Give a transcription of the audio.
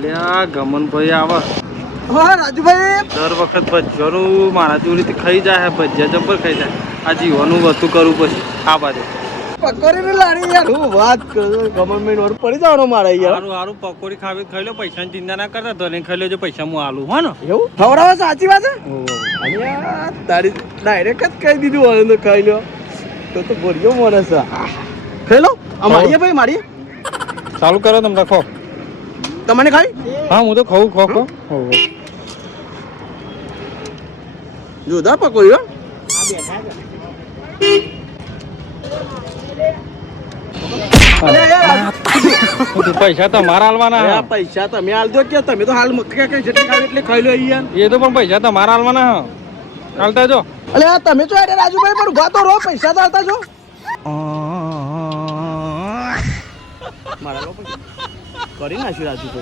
લ્યા ગમનભાઈ આવા હા રાજુભાઈ દર વખત ભજીયાનું મારા જોડેથી ખાઈ જાય ભજીયા જબ્બર ખાઈ જાય આ જીવાનું વસ્તુ કરવું પછી આ બાજુ પકોડી ને લાડી યાર હું વાત કરું ગવર્નમેન્ટ વાર પડી જવાનો મારે યાર સારું સારું પકોડી ખાવી ખાઈ લો પૈસાની ચિંતા ના કરતા તો નહીં ખાઈ લેજો પૈસા હું આલું હો ને એવું ખવડાવો સાચી વાત છે યાર તારી ડાયરેક્ટ જ કહી દીધું હોય તો ખાઈ લો તો ભર્યો મને છે ખાઈ લો આ મારીએ ભાઈ મારીએ ચાલુ કરો તમે રાખો તમને ખાઈ હા હું તો ખાઉં ખો જોરદાર પકોડી હો પૈસા તમારા હાલવાના પૈસા તમે હાલ દો કે તમે તો હાલ જેટલી ખાવી એટલે ખાઈ લો અહીંયા એ તો પણ પૈસા તમારા હાલવાના હાલતા જો અલે તમે તો અરે રાજુભાઈ પણ ઉભા તો રહો પૈસા તો હાલતા જો મારા લોકો કરી નાખ્યું રાજુભાઈ